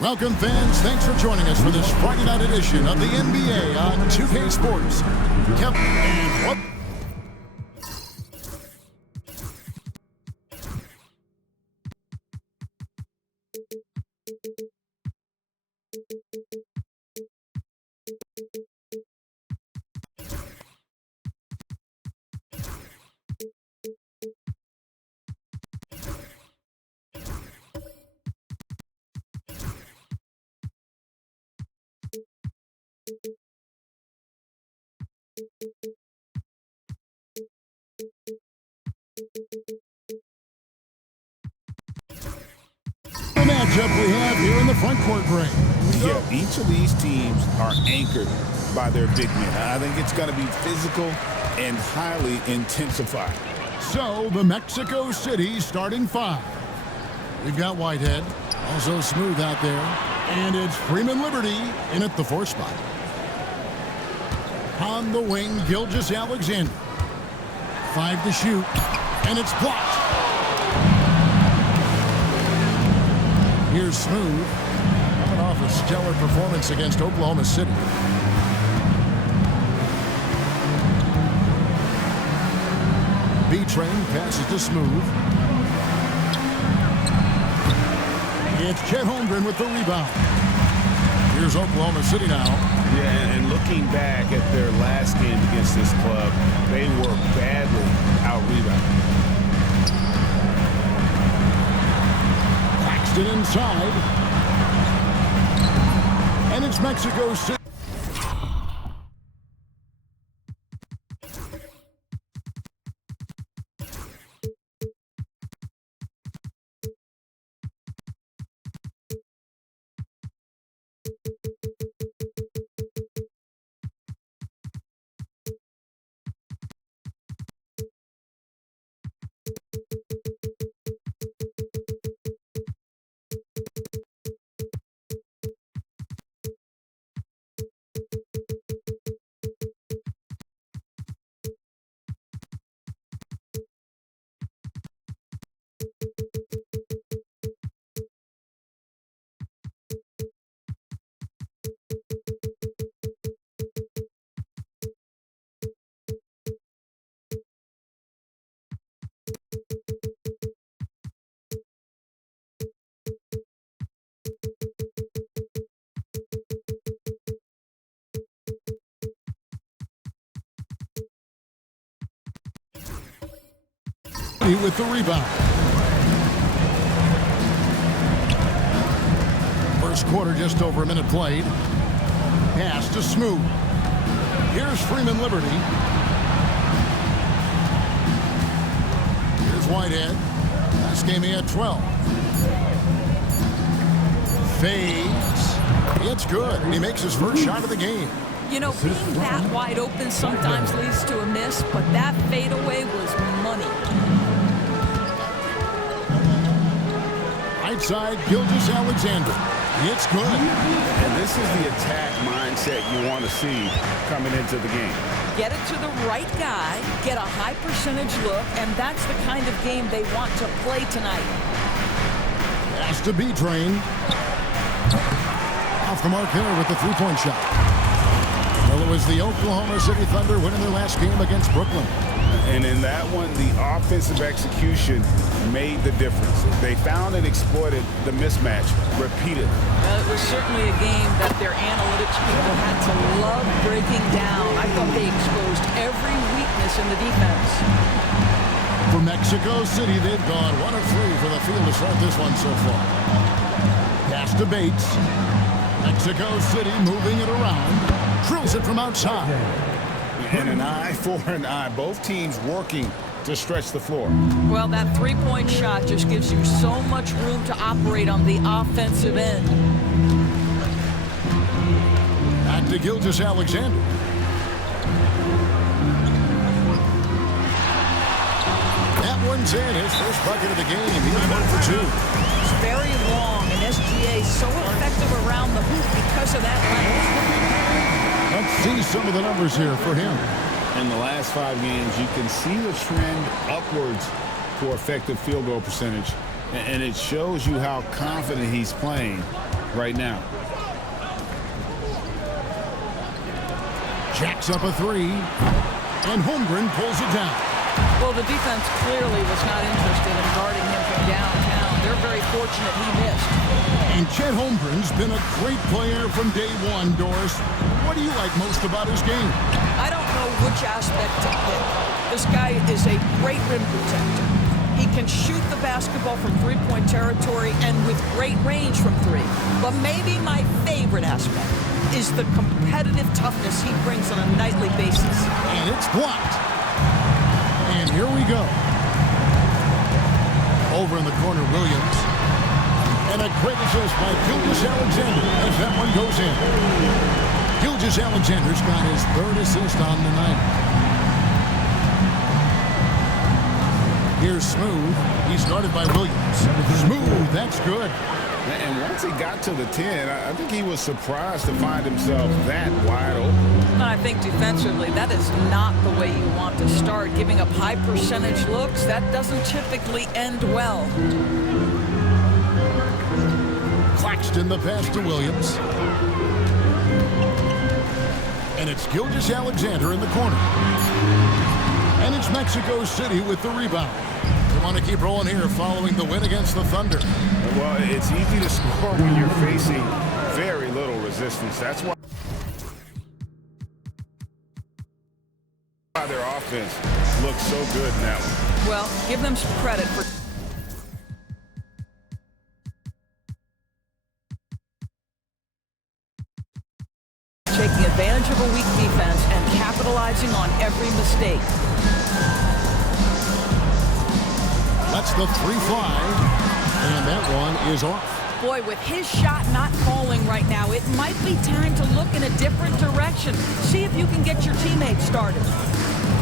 Welcome, fans. Thanks for joining us for this Friday night edition of the NBA on 2K Sports. And what? The matchup we have here in the front court break. Yeah, each of these teams are anchored by their big men. I think it's going to be physical and highly intensified. So, the Mexico City starting five. We've got Whitehead, also Smooth out there, and it's Freeman Liberty in at the 4 spot. On the wing, Gilgeous-Alexander. 5 to shoot, and it's blocked. Here's Smooth, coming off a stellar performance against Oklahoma City. B-Train passes to Smooth. It's Chet Holmgren with the rebound. Here's Oklahoma City now. Yeah, and looking back at their last game against this club, they were badly out-rebounded. Paxton inside. And it's Mexico City. With the rebound. First quarter, just over a minute played. Pass to Smooth. Here's Freeman Liberty. Here's Whitehead. Last game he had 12. Fades. It's good, and he makes his first shot of the game. You know, being that wide open sometimes leads to a miss, but that fadeaway was money. Right side, Gilgeous-Alexander. It's good. And this is the attack mindset you want to see coming into the game. Get it to the right guy, get a high percentage look, and that's the kind of game they want to play tonight. Pass to B-Train. Off the mark there with the three-point shot. Well, it was the Oklahoma City Thunder winning their last game against Brooklyn. And in that one, the offensive execution made the difference. They found and exploited the mismatch repeatedly. Well, it was certainly a game that their analytics people had to love breaking down. I thought they exposed every weakness in the defense. For Mexico City, they've gone 1 of 3 for the field to start this one so far. Pass to Bates. Mexico City moving it around. Drills it from outside. And an eye for an eye. Both teams working to stretch the floor. Well, that three-point shot just gives you so much room to operate on the offensive end. Back to Gilgeous-Alexander. That one's in. His first bucket of the game. He's 1 for 2. It's very long, and SGA so effective around the hoop because of that length. Let's see some of the numbers here for him. In the last 5 games, you can see the trend upwards for effective field goal percentage And it shows you how confident he's playing right now. Jacks up a three, and Holmgren pulls it down. Well, the defense clearly was not interested in guarding him from downtown. They're very fortunate he missed. And Chet Holmgren's been a great player from day one, Doris. What do you like most about his game? I don't know which aspect to pick. This guy is a great rim protector. He can shoot the basketball from three-point territory and with great range from three. But maybe my favorite aspect is the competitive toughness he brings on a nightly basis. And it's blocked. And here we go. Over in the corner, Williams. And a great assist by Gilgeous-Alexander as that one goes in. Gilgeous-Alexander's got his third assist on the night. Here's Smooth. He's guarded by Williams. Smooth, that's good. And once he got to the 10, I think he was surprised to find himself that wide open. I think defensively, that is not the way you want to start. Giving up high percentage looks, that doesn't typically end well. Claxton the pass to Williams. And it's Gilgeous-Alexander in the corner. And it's Mexico City with the rebound. They want to keep rolling here following the win against the Thunder. Well, it's easy to score when you're facing very little resistance. That's why their offense looks so good in that one. Well, give them some credit for taking advantage of a weak defense and capitalizing on every mistake. That's the three fly, and that one is off. Boy, with his shot not falling right now, it might be time to look in a different direction. See if you can get your teammates started.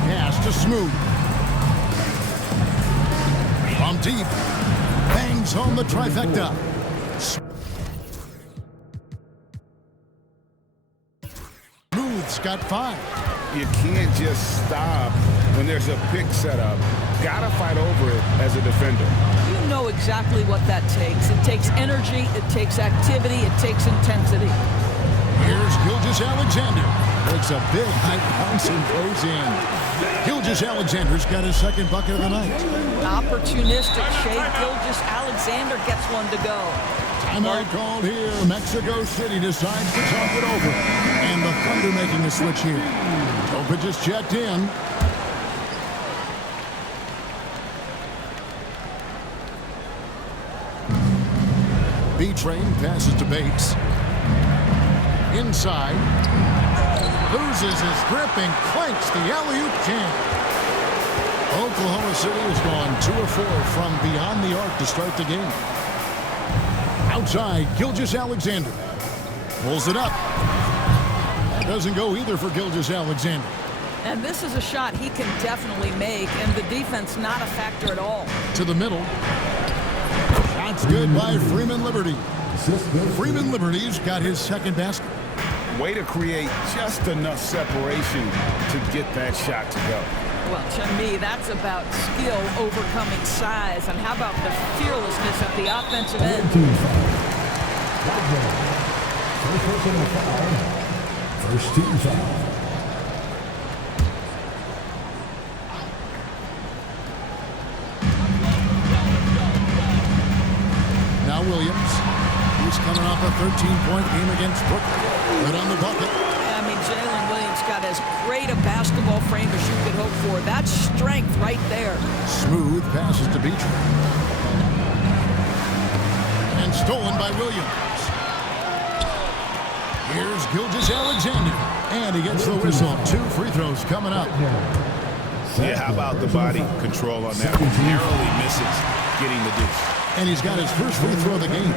Pass to Smooth. From deep. Bangs home the trifecta. Smooth's got 5. You can't just stop when there's a pick set up. Gotta fight over it as a defender. You know exactly what that takes. It takes energy, it takes activity, it takes intensity. Here's Gilgeous-Alexander. Looks a big high bounce and goes in. Gilgeous-Alexander's got his second bucket of the night. Opportunistic Shea Gilgeous-Alexander gets one to go. Timeout called here. Mexico City decides to talk it over. And the Thunder making a switch here. Topa just checked in. B-Train passes to Bates. Inside. Loses his grip and clanks the alley-oop jam. Oklahoma City has gone 2 of 4 from beyond the arc to start the game. Outside, Gilgeous-Alexander. Pulls it up. That doesn't go either for Gilgeous-Alexander. And this is a shot he can definitely make, and the defense not a factor at all. To the middle. Shot's good by Freeman Liberty. Freeman Liberty's got his second basket. Way to create just enough separation to get that shot to go. Well, to me, that's about skill overcoming size. And how about the fearlessness at the offensive end? First team foul. Now Williams. He's coming off a 13-point game against Brooklyn. Right on the bucket. I mean, Jalen Williams got as great a basketball frame as you could hope for. That's strength right there. Smooth passes to Beecher. And stolen by Williams. Here's Gilgeous-Alexander. And he gets the whistle. 2 free throws coming up. Yeah, how about the body control on that? Narrowly misses getting the deuce. And he's got his first free throw of the game.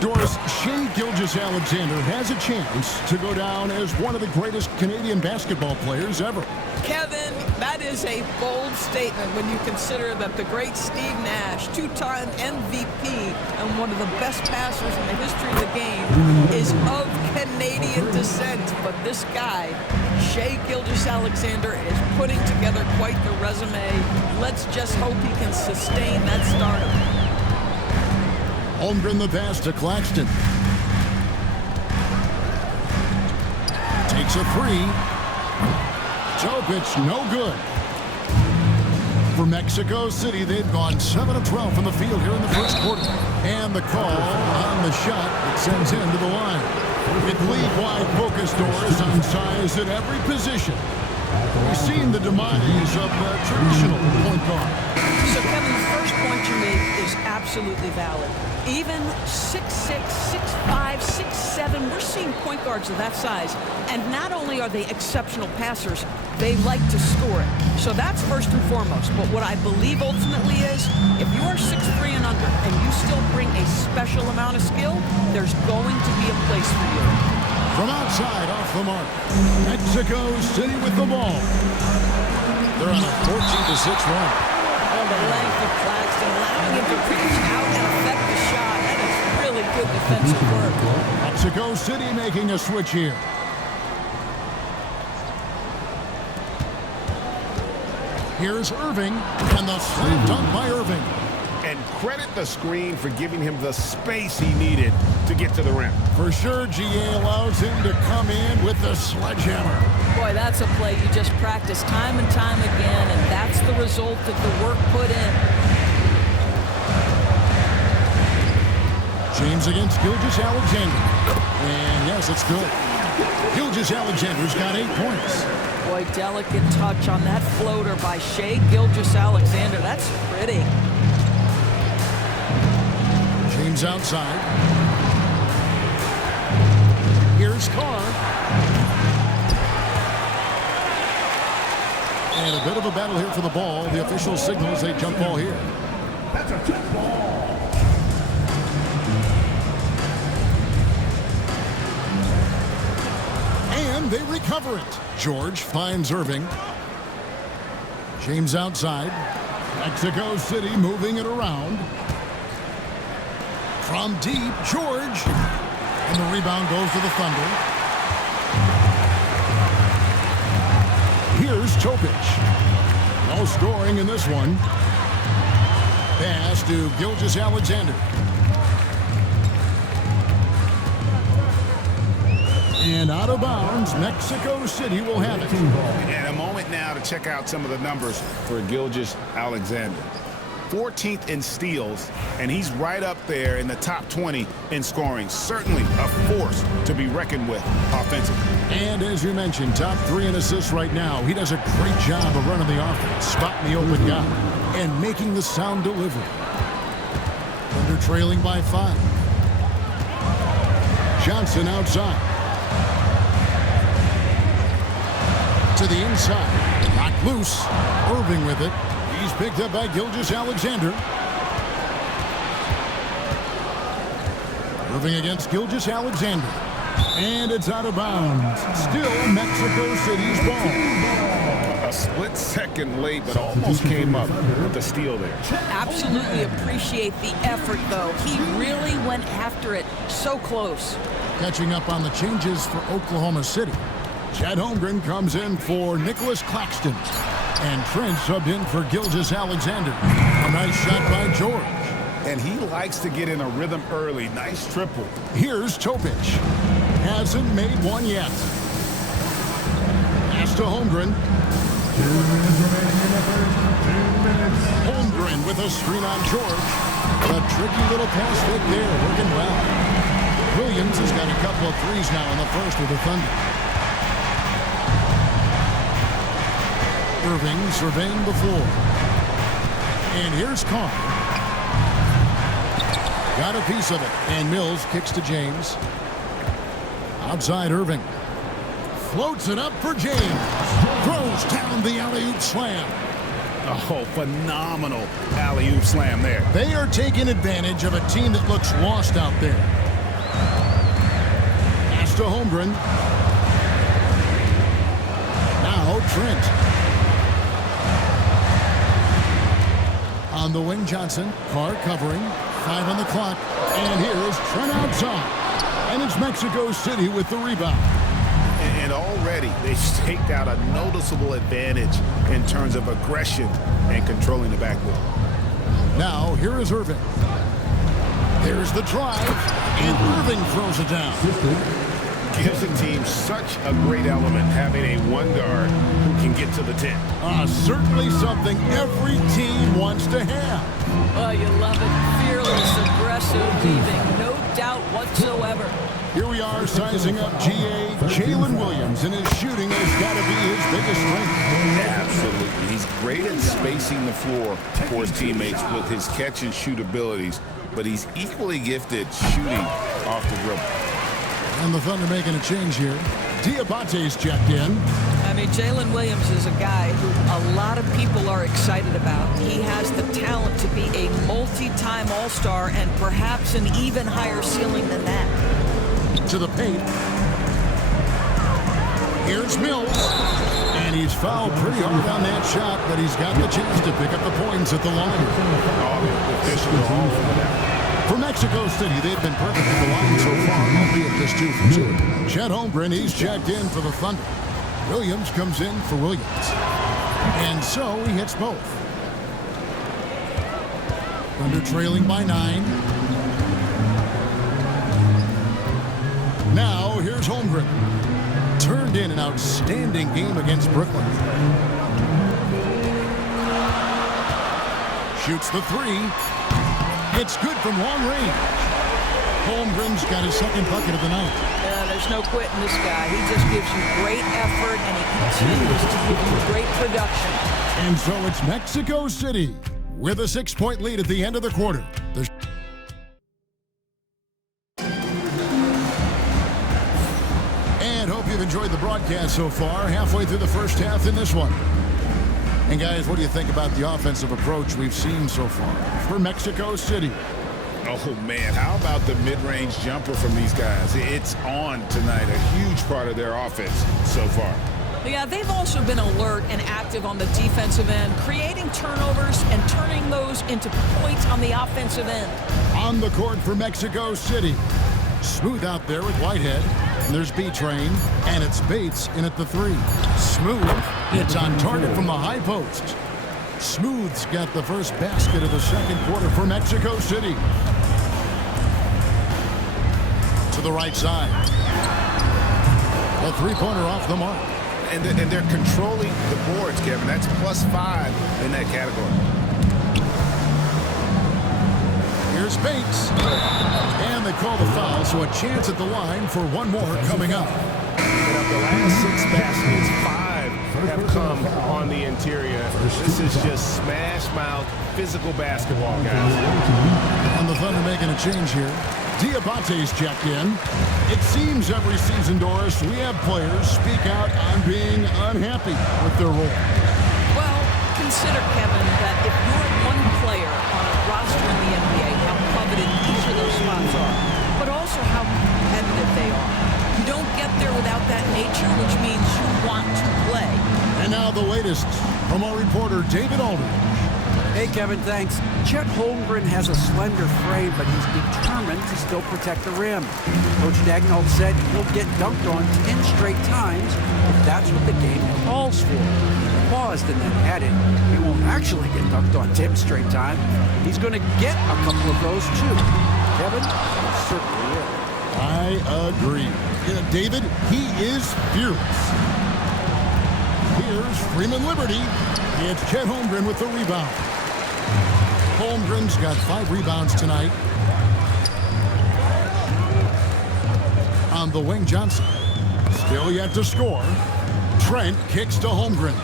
Doris, Shea Gilgeous-Alexander has a chance to go down as one of the greatest Canadian basketball players ever. Kevin, that is a bold statement when you consider that the great Steve Nash, 2-time MVP and one of the best passers in the history of the game, is of Canadian descent. But this guy, Shea Gilgeous-Alexander, is putting together quite the resume. Let's just hope he can sustain that stardom. Holmgren the pass to Claxton. Takes a three. Topic, no good. For Mexico City, they've gone 7 of 12 from the field here in the first quarter. And the call on the shot that sends him to the line. With league-wide focus doors on size at every position. We've seen the demise of the traditional point guard. So, Kevin, the first point you make is absolutely valid. Even 6'6", 6'5", 6'7", we're seeing point guards of that size. And not only are they exceptional passers, they like to score it. So that's first and foremost. But what I believe ultimately is, if you are 6'3" and under and you still bring a special amount of skill, there's going to be a place for you. From outside, off the mark, Mexico City with the ball. They're on a 14-6 run. Oh, the length of Claxton, allowing him to reach out and affect the shot. That is really good defensive work. Mexico City making a switch here. Here's Irving, and the slam dunk by Irving. And credit the screen for giving him the space he needed to get to the rim. For sure, GA allows him to come in with the sledgehammer. Boy, that's a play you just practice time and time again, and that's the result of the work put in. James against Gilgeous-Alexander. And yes, it's good. Gilgeous-Alexander's got 8 points. Boy, delicate touch on that floater by Shai Gilgeous-Alexander. That's pretty. James outside. Here's Carr. And a bit of a battle here for the ball. The official signals a jump ball here. That's a jump ball. And they recover it. George finds Irving. James outside. Mexico City moving it around. From deep, George. And the rebound goes to the Thunder. Here's Topic. No scoring in this one. Pass to Gilgeous-Alexander. And out of bounds, Mexico City will have it. And a moment now to check out some of the numbers for Gilgeous-Alexander. 14th in steals, and he's right up there in the top 20 in scoring. Certainly a force to be reckoned with offensively. And as you mentioned, top 3 in assists right now. He does a great job of running the offense, spotting the open guy, and making the sound delivery. Thunder trailing by 5. Johnson outside. To the inside. Knocked loose. Irving with it. He's picked up by Gilgeous-Alexander. Irving against Gilgeous-Alexander. And it's out of bounds. Still Mexico City's ball. A split second late, but almost came up with the steal there. Absolutely appreciate the effort, though. He really went after it so close. Catching up on the changes for Oklahoma City. Chet Holmgren comes in for Nicholas Claxton. And Trent subbed in for Gilgeous-Alexander. A nice shot by George. And he likes to get in a rhythm early. Nice triple. Here's Topic. Hasn't made one yet. Pass to Holmgren. 2 minutes remaining in the first. 2 minutes. Holmgren with a screen on George. A tricky little pass fake there, working well. Williams has got a couple of threes now in the first with the Thunder. Irving surveying the floor. And here's Carr. Got a piece of it. And Mills kicks to James. Outside Irving. Floats it up for James. Throws down the alley-oop slam. Oh, phenomenal alley-oop slam there. They are taking advantage of a team that looks lost out there. Pass to Holmgren. Now Trent. On the wing, Johnson. Carr covering. 5 on the clock. And here's Trent outside. And it's Mexico City with the rebound. And already they've staked out a noticeable advantage in terms of aggression and controlling the backcourt. Now, here is Irving. There's the drive, and Irving throws it down. Gives a team such a great element having a one guard who can get to the 10. Certainly something every team wants to have. Oh, you love it. Fearless, aggressive, leaving no doubt whatsoever. Here we are sizing up GA. Jalen Williams, and his shooting has got to be his biggest strength. Absolutely. He's great at spacing the floor for his teammates with his catch and shoot abilities, but he's equally gifted shooting off the dribble. And the Thunder making a change here. Diabate's checked in. I mean, Jalen Williams is a guy who a lot of people are excited about. He has the talent to be a multi-time All-Star and perhaps an even higher ceiling than that. To the paint. Here's Mills. And he's fouled pretty hard on that shot, but he's got the chance to pick up the points at the line. Oh, the officials are all for that. For Mexico City, they've been perfect at the line so far, albeit just 2 from 2. Chet Holmgren, he's checked in for the Thunder. Williams comes in for Williams. And so he hits both. Thunder trailing by 9. Now, here's Holmgren. Turned in an outstanding game against Brooklyn. Shoots the 3. It's good from long range. Holmgren's got his second bucket of the night. Yeah, there's no quitting this guy. He just gives you great effort, and he continues to give you great production. And so it's Mexico City with a 6-point lead at the end of the quarter. And hope you've enjoyed the broadcast so far. Halfway through the first half in this one. And guys, what do you think about the offensive approach we've seen so far for Mexico City? Oh, man, how about the mid-range jumper from these guys? It's on tonight, a huge part of their offense so far. Yeah, they've also been alert and active on the defensive end, creating turnovers and turning those into points on the offensive end. On the court for Mexico City. Smooth out there with Whitehead. And there's B-Train, and it's Bates in at the 3. Smooth. It's on target from the high post. Smooth's got the first basket of the second quarter for Mexico City. To the right side. A 3-pointer off the mark. And they're controlling the boards, Kevin. That's +5 in that category. Here's Bates. And they call the foul, so a chance at the line for one more coming up. And of the last 6 baskets, 5 have come on the interior. This is just smash-mouth physical basketball, guys. And the Thunder making a change here. Diabate's checked in. It seems every season, Doris, we have players speak out on being unhappy with their role. Well, consider, Kevin, that if you're one player on a roster in the NBA, how coveted each of those spots are, but also how competitive they are. You don't get there without that nature, which means you want to play. And now the latest from our reporter, David Aldridge. Hey, Kevin, thanks. Chet Holmgren has a slender frame, but he's determined to still protect the rim. Coach Dagnall said he'll get dunked on 10 straight times if that's what the game calls for. He paused and then added, he won't actually get dunked on 10 straight times. He's going to get a couple of those, too. Kevin, he certainly will. I agree. David, he is fearless. Here's Freeman Liberty. It's Chet Holmgren with the rebound. Holmgren's got 5 rebounds tonight. On the wing, Johnson. Still yet to score. Trent kicks to Holmgren.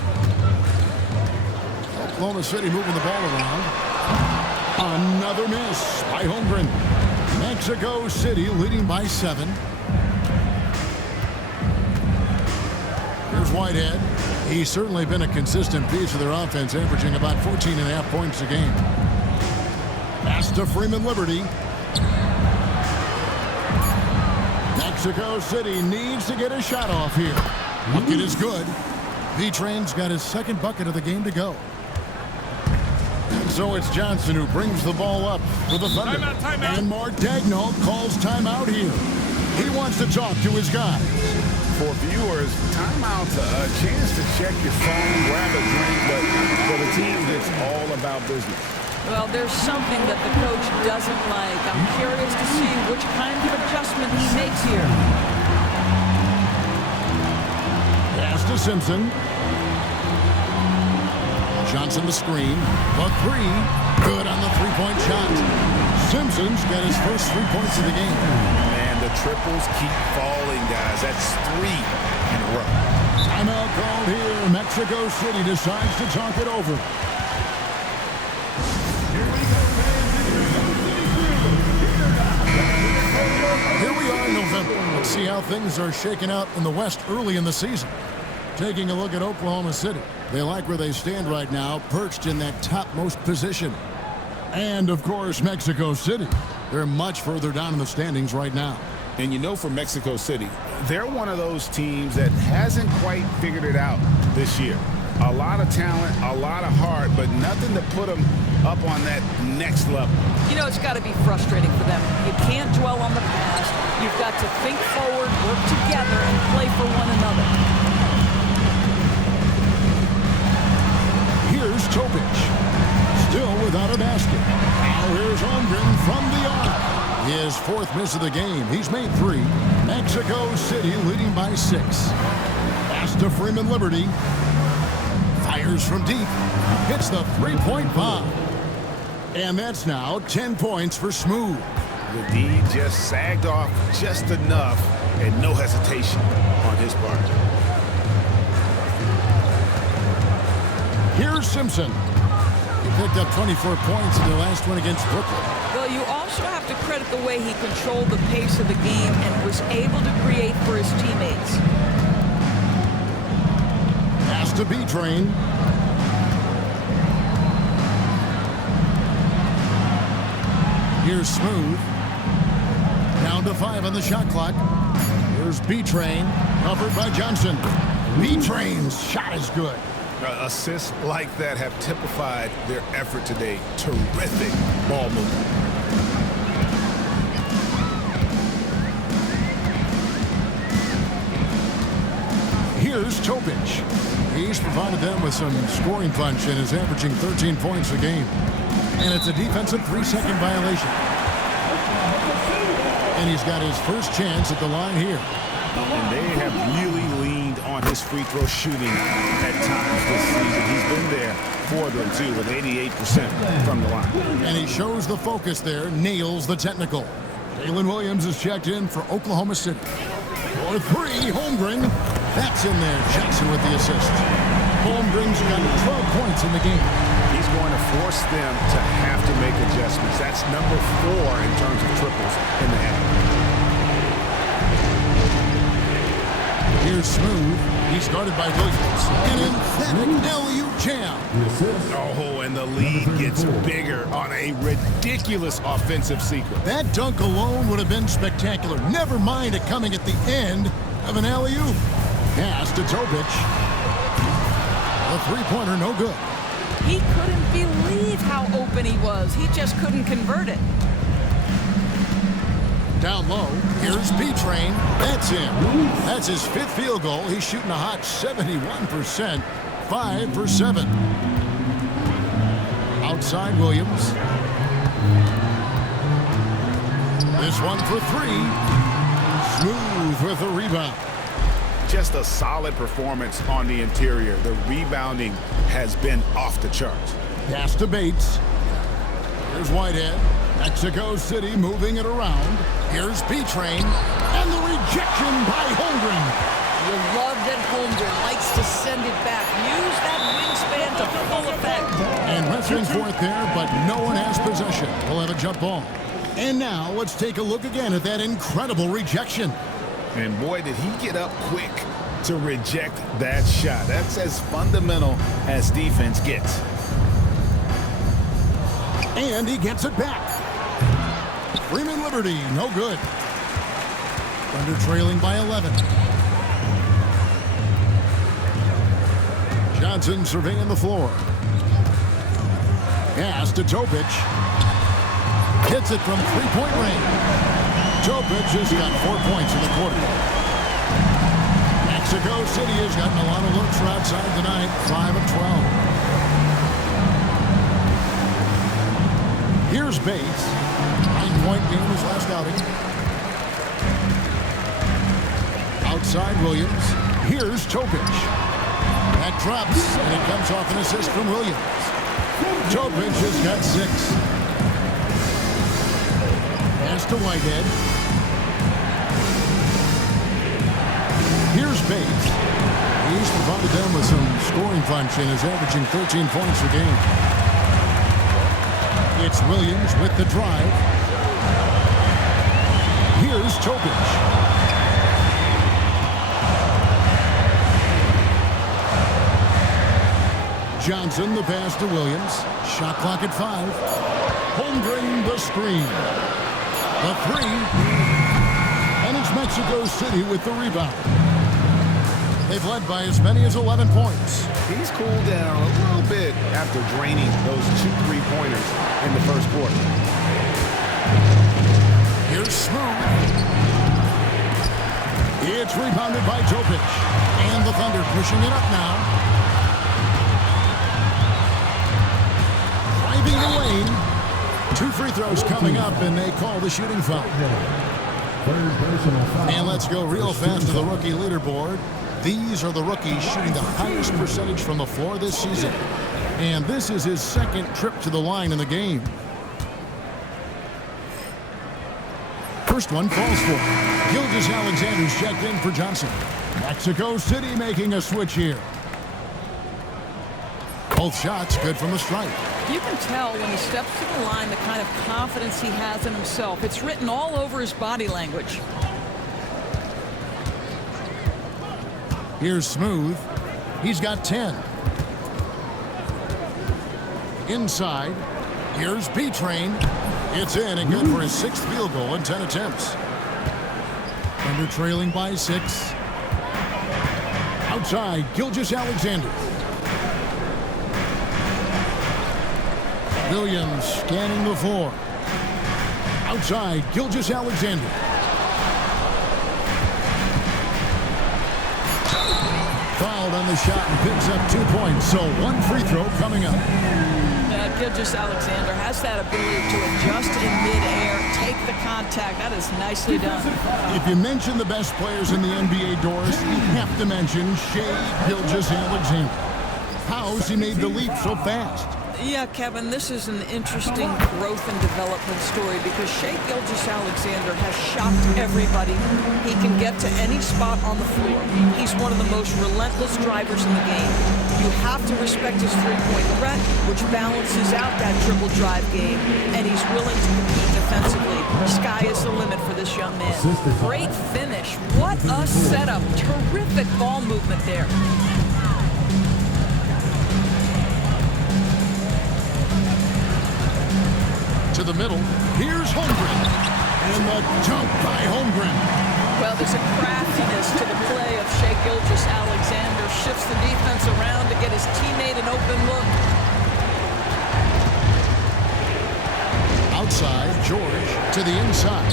Oklahoma City moving the ball around. Another miss by Holmgren. Mexico City leading by 7. Here's Whitehead. He's certainly been a consistent piece of their offense, averaging about 14.5 points a game. Pass to Freeman Liberty. Mexico City needs to get a shot off here. Bucket is good. V-Train's got his second bucket of the game to go. And so it's Johnson who brings the ball up for the Thunder. Timeout. And Mark Dagnall calls timeout here. He wants to talk to his guys. For viewers, timeout's a chance to check your phone, grab a drink, but for the team, it's all about business. Well, there's something that the coach doesn't like. I'm curious see which kind of adjustment he makes here. Pass to Simpson. Johnson the screen. The three. Good on the three-point shot. Simpson's got his first 3 points of the game. Man, the triples keep falling, guys. That's 3 in a row. Timeout called here. Mexico City decides to talk it over. Here we are in November. Let's see how things are shaking out in the West early in the season. Taking a look at Oklahoma City. They like where they stand right now, perched in that topmost position. And, of course, Mexico City. They're much further down in the standings right now. And you know, for Mexico City, they're one of those teams that hasn't quite figured it out this year. A lot of talent, a lot of heart, but nothing to put them up on that next level. You know, it's got to be frustrating for them. You can't dwell on the past. You've got to think forward, work together, and play for one another. Here's Topic. Still without a basket. Now here's Holmgren from the arc. His 4th miss of the game. He's made 3. Mexico City leading by 6. Pass to Freeman Liberty. Fires from deep. Hits the three-point bomb. And that's now 10 points for Smooth. The D just sagged off just enough and no hesitation on his part. Here's Simpson. He picked up 24 points in their last one against Brooklyn. Well, you also have to credit the way he controlled the pace of the game and was able to create for his teammates. Pass to B-Train. Here's Smooth. Down to 5 on the shot clock. Here's B-Train, covered by Johnson. B-Train's shot is good. Assists like that have typified their effort today. Terrific ball movement. Here's Topic. He's provided them with some scoring punch and is averaging 13 points a game. And it's a defensive 3-second violation. And he's got his first chance at the line here. And they have really leaned on his free throw shooting at times this season. He's been there for them, too, with 88% from the line. And he shows the focus there, nails the technical. Jalen Williams is checked in for Oklahoma City. For 3, Holmgren. That's in there. Johnson with the assist. Holmgren's got 12 points in the game. He's going to force them to have to make adjustments. That's number 4 in terms of triples in the half. Here's Smooth. He's guarded by Williams. An emphatic LU jam. Oh, and the lead gets bigger on a ridiculous offensive sequence. That dunk alone would have been spectacular. Never mind it coming at the end of an alley-oop. Pass to Topic. A three-pointer, no good. He couldn't believe how open he was. He just couldn't convert it. Down low, here's B-Train. That's in. That's his 5th field goal. He's shooting a hot 71%. 5 for 7. Outside Williams. This one for 3. Smooth with a rebound. Just a solid performance on the interior. The rebounding has been off the charts. Pass to Bates. Here's Whitehead. Mexico City moving it around. Here's B-Train. And the rejection by Holmgren. You love that Holmgren likes to send it back. Use that wingspan to full effect. And wrestling for it there, but no one has possession. We'll have a jump ball. And now let's take a look again at that incredible rejection. And boy, did he get up quick to reject that shot. That's as fundamental as defense gets. And he gets it back. Freeman Liberty, no good. Thunder trailing by 11. Johnson surveying the floor. Pass to Topic. Hits it from three-point range. Topic just got 4 points in the quarter. Mexico City has gotten a lot of looks from outside tonight. 5 of 12. Here's Bates. 9-point game his last crowding. Outside Williams. Here's Topic. That drops, and it comes off an assist from Williams. Topic has got 6. Pass to Whitehead. Here's Bates. He's provided them with some scoring punch and is averaging 13 points a game. It's Williams with the drive. Here's Topic. Johnson, the pass to Williams. Shot clock at 5. Holmgren, the screen. The 3. And it's Mexico City with the rebound. They've led by as many as 11 points. He's cooled down a little bit after draining those 2 3-pointers in the first quarter. Here's Smooth. It's rebounded by Topic. And the Thunder pushing it up now. Driving the lane. 2 free throws coming up, and they call the shooting foul. And let's go real fast to the rookie leaderboard. These are the rookies shooting the highest percentage from the floor this season. And this is his 2nd trip to the line in the game. First one falls for Gilgeous-Alexander's checked in for Johnson. Mexico City making a switch here. Both shots good from the stripe. You can tell when he steps to the line the kind of confidence he has in himself. It's written all over his body language. Here's Smooth. He's got 10. Inside. Here's B-Train. It's in and good for his 6th field goal in 10 attempts. Thunder trailing by 6. Outside, Gilgeous-Alexander. Williams scanning the floor. Outside, Gilgeous-Alexander. Fouled on the shot and picks up 2 points, so 1 free throw coming up. Gilgeous-Alexander has that ability to adjust in midair, take the contact. That is nicely done. If you mention the best players in the NBA, Doris, you have to mention Shai Gilgeous-Alexander. How's he made the leap so fast? Yeah, Kevin, this is an interesting growth and development story because Shai Gilgeous-Alexander has shocked everybody. He can get to any spot on the floor. He's one of the most relentless drivers in the game. You have to respect his three-point threat, which balances out that triple drive game, and he's willing to compete defensively. Sky is the limit for this young man. Great finish. What a setup. Terrific ball movement there. To the middle, here's Holmgren. And the dunk by Holmgren. Well, there's a craftiness to the play of Shai Gilgeous-Alexander. Shifts the defense around to get his teammate an open look. Outside, George to the inside.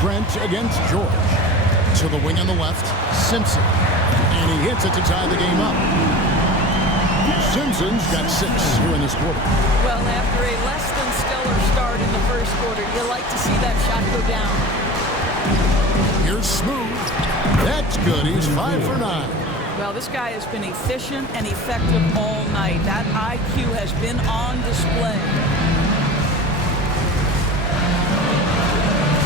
Trent against George. To the wing on the left, Simpson. And he hits it to tie the game up. Simpson's got 6 here in this quarter. Well, after a less than stellar start in the first quarter, you like to see that shot go down. Here's Smooth. That's good. He's 5 for 9. Well, this guy has been efficient and effective all night. That IQ has been on display.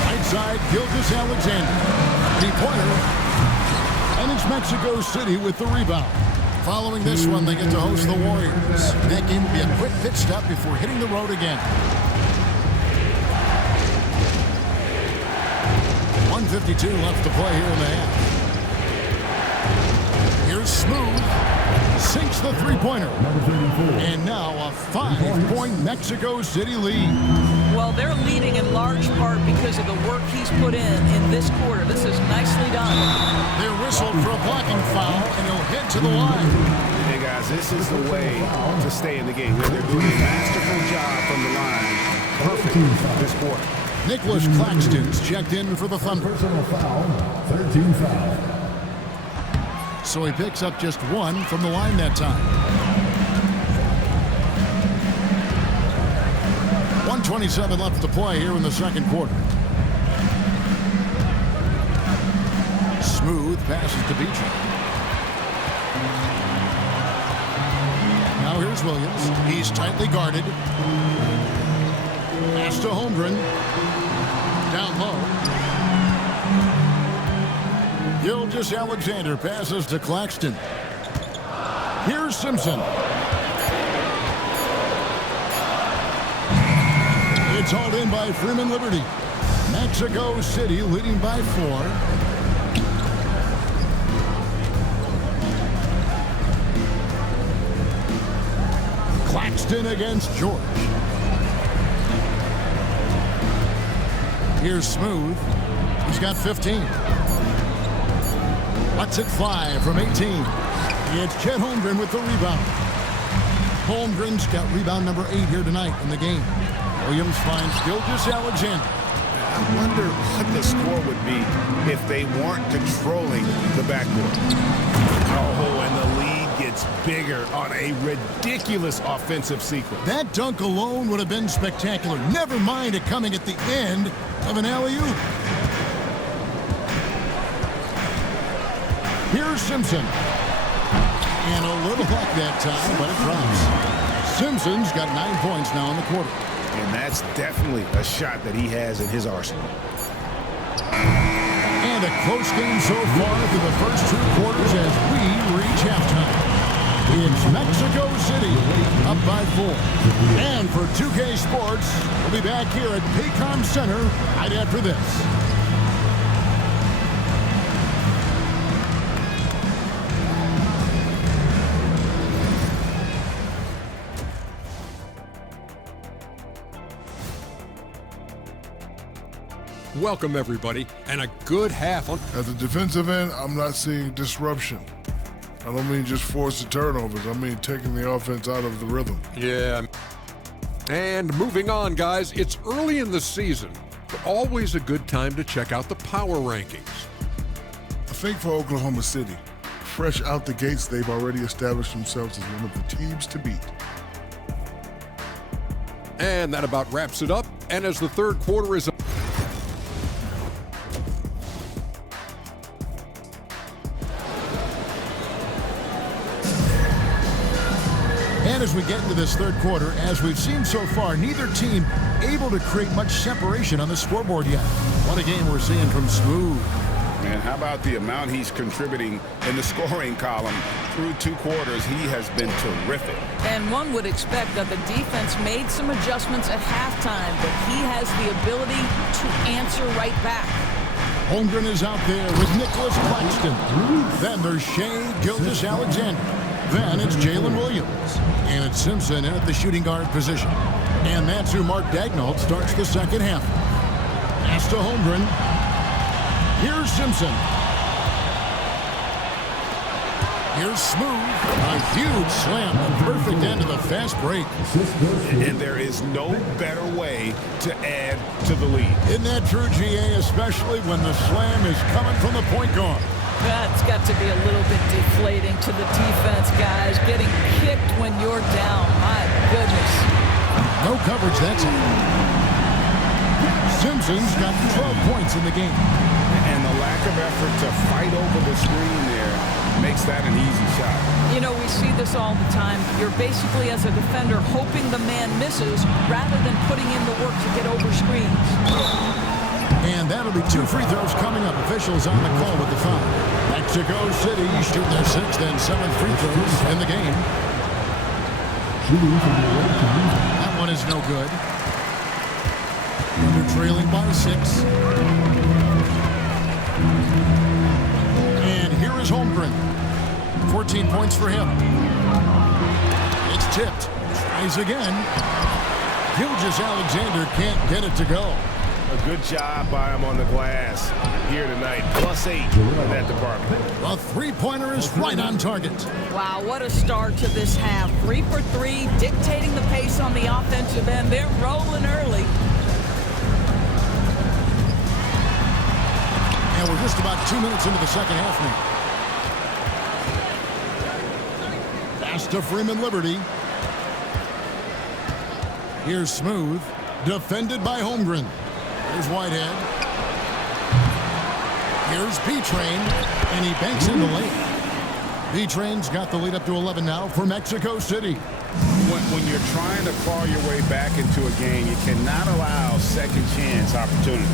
Right side, Gilgeous-Alexander. 3-pointer. And it's Mexico City with the rebound. Following this one, they get to host the Warriors. That game will be a quick pit stop before hitting the road again. 1:52 left to play here in the half. Here's Smooth. Sinks the three-pointer. And now a 5-point Mexico City lead. Well, they're leading in large part because of the work he's put in this quarter. This is nicely done. They're whistled for a blocking foul, and he'll head to the line. Hey, guys, this is the way to stay in the game. They're doing a masterful job from the line. Perfect this quarter. Nicholas Claxton's checked in for the Thunder. Personal foul, 13 foul. So he picks up just 1 from the line that time. 1:27 left to play here in the second quarter. Smooth passes to Beecham. Now here's Williams. He's tightly guarded. Pass to Holmgren. Down low. Gilgeous-Alexander passes to Claxton. Here's Simpson. It's hauled in by Freeman Liberty. Mexico City leading by 4. Claxton against George. Here's Smooth. He's got 15. Lets it fly from 18. It's Chet Holmgren with the rebound. Holmgren's got rebound number 8 here tonight in the game. Williams finds Gilgeous-Alexander. I wonder what the score would be if they weren't controlling the backcourt. Oh, and the lead gets bigger on a ridiculous offensive sequence. That dunk alone would have been spectacular. Never mind it coming at the end of an alley-oop. Here's Simpson. And a little luck that time, but it drops. Simpson's got 9 points now in the quarter. And that's definitely a shot that he has in his arsenal. And a close game so far through the first 2 quarters as we reach halftime. It's Mexico City up by 4. And for 2K Sports, we'll be back here at Paycom Center right after this. Welcome, everybody, and a good half on. At the defensive end, I'm not seeing disruption. I don't mean just forced turnovers. I mean taking the offense out of the rhythm. Yeah. And moving on, guys, it's early in the season, but always a good time to check out the power rankings. I think for Oklahoma City, fresh out the gates, they've already established themselves as one of the teams to beat. And that about wraps it up. And as the third quarter is And as we get into this third quarter, as we've seen so far, neither team able to create much separation on the scoreboard yet. What a game we're seeing from Smooth. And how about the amount he's contributing in the scoring column through 2 quarters? He has been terrific. And one would expect that the defense made some adjustments at halftime, but he has the ability to answer right back. Holmgren is out there with Nicholas Claxton. Then there's Shea Gilgeous-Alexander. Then it's Jalen Williams. And it's Simpson in at the shooting guard position. And that's who Mark Daignault starts the second half. Pass to Holmgren. Here's Simpson. Here's Smooth. A huge slam. The perfect end of the fast break. And there is no better way to add to the lead. Isn't that true, GA? Especially when the slam is coming from the point guard. That's got to be a little bit deflating to the defense, guys. Getting kicked when you're down. My goodness. No coverage, that's it. Simpson's got 12 points in the game. And the lack of effort to fight over the screen there makes that an easy shot. You know, we see this all the time. You're basically, as a defender, hoping the man misses rather than putting in the work to get over screens. And that'll be 2 free throws coming up. Officials on the call with the foul. Mexico City shooting their 6th and 7th free throws in the game. That one is no good. They're trailing by 6. And here is Holmgren. 14 points for him. It's tipped. Tries again. Gilgeous-Alexander can't get it to go. A good job by him on the glass here tonight. +8 in that department. The three-pointer is right on target. Wow, what a start to this half. 3 for 3, dictating the pace on the offensive end. They're rolling early. And we're just about 2 minutes into the second half now. Pass to Freeman Liberty. Here's Smooth. Defended by Holmgren. Here's Whitehead. Here's B-Train, and he banks in the lane. B-Train's got the lead up to 11 now for Mexico City. When you're trying to claw your way back into a game, you cannot allow second chance opportunity.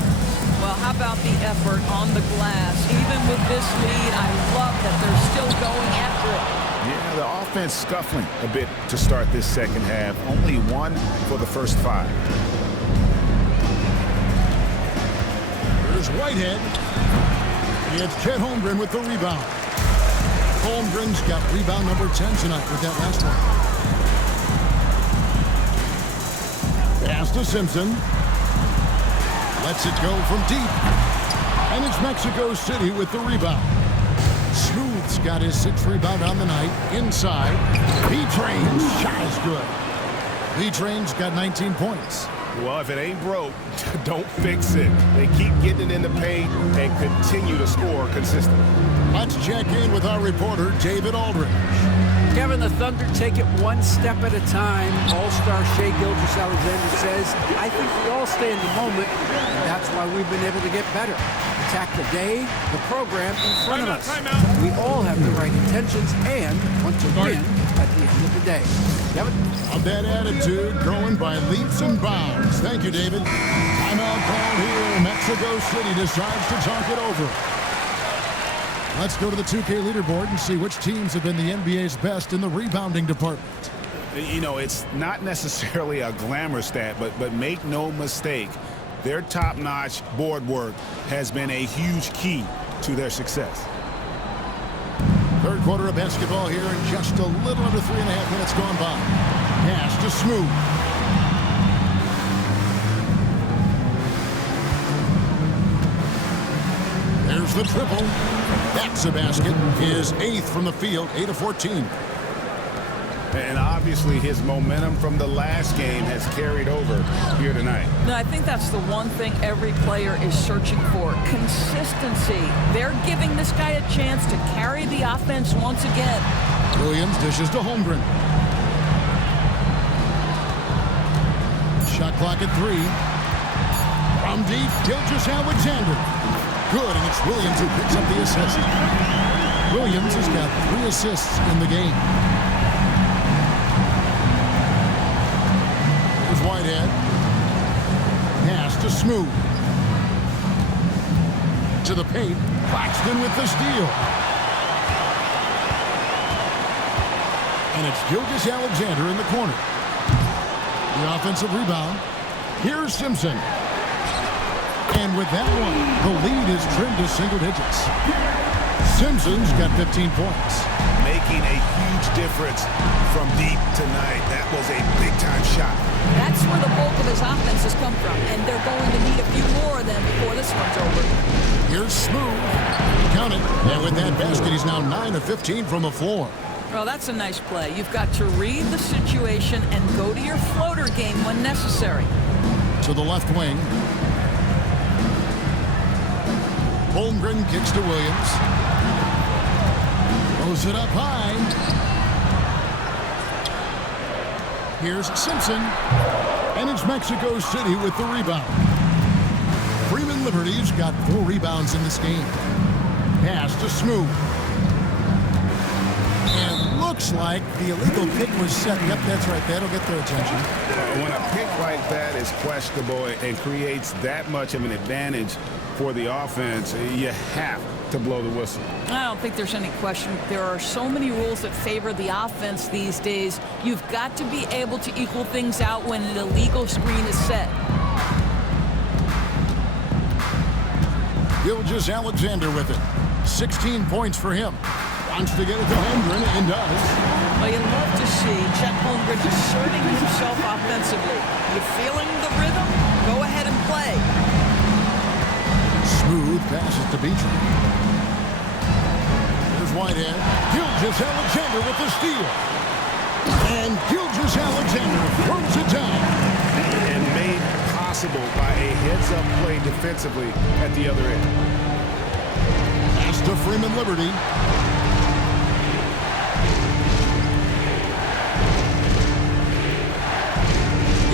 Well, how about the effort on the glass? Even with this lead, I love that they're still going after it. Yeah, the offense scuffling a bit to start this second half. Only 1 for the first 5. Here's Whitehead. It's Chet Holmgren with the rebound. Holmgren's got rebound number 10 tonight with that last one. Pass to Simpson. Lets it go from deep. And it's Mexico City with the rebound. Smooth's got his 6th rebound on the night. Inside. B-Train's shot is good. B-Train's got 19 points. Well, if it ain't broke, don't fix it. They keep getting it in the paint and continue to score consistently. Let's check in with our reporter, David Aldridge. Kevin, the Thunder take it one step at a time. All-star Shai Gilgeous-Alexander says, I think we all stay in the moment, and that's why we've been able to get better. Attack the day, the program in front of us. We all have the right intentions and want to win at the end of the day. Kevin? Of that attitude growing by leaps and bounds. Thank you, David. Timeout called here. Mexico City decides to talk it over. Let's go to the 2K leaderboard and see which teams have been the NBA's best in the rebounding department. You know, it's not necessarily a glamour stat, but make no mistake, their top-notch board work has been a huge key to their success. Third quarter of basketball here, and just a little under 3.5 minutes gone by. Pass to Smooth. There's the triple. That's a basket. His 8th from the field, 8 of 14. And obviously his momentum from the last game has carried over here tonight. No, I think that's the one thing every player is searching for. Consistency. They're giving this guy a chance to carry the offense once again. Williams dishes to Holmgren. Shot clock at 3. From deep, Gilgeous-Alexander. Good, and it's Williams who picks up the assist. Williams has got 3 assists in the game. Here's Whitehead. Pass to Smooth. To the paint. Claxton with the steal. And it's Gilgeous-Alexander in the corner. The offensive rebound. Here's Simpson. And with that one, the lead is trimmed to single digits. Simpson's got 15 points. Making a huge difference from deep tonight. That was a big-time shot. That's where the bulk of his offense has come from, and they're going to need a few more of them before this one's over. Here's Smooth. Count it. And with that basket, he's now 9 of 15 from the floor. Well, that's a nice play. You've got to read the situation and go to your floater game when necessary. To the left wing. Holmgren kicks to Williams. Throws it up high. Here's Simpson. And it's Mexico City with the rebound. Freeman Liberty's got 4 rebounds in this game. Pass to Smooth. And looks like the illegal pick was set. Yep, that's right. That'll get their attention. When a pick like that is questionable and creates that much of an advantage for the offense, you have to blow the whistle. I don't think there's any question. There are so many rules that favor the offense these days. You've got to be able to equal things out when an illegal screen is set. Gilgeous-Alexander with it. 16 points for him. Wants to get it to Holmgren and does. Well, you love to see Chet Holmgren asserting himself offensively. You feeling the rhythm? Go ahead and play. Smooth passes to B-Train. Here's Whitehead. Gilgeous-Alexander with the steal. And Gilgeous-Alexander throws it down. And made possible by a heads-up play defensively at the other end. Pass to Freeman Liberty.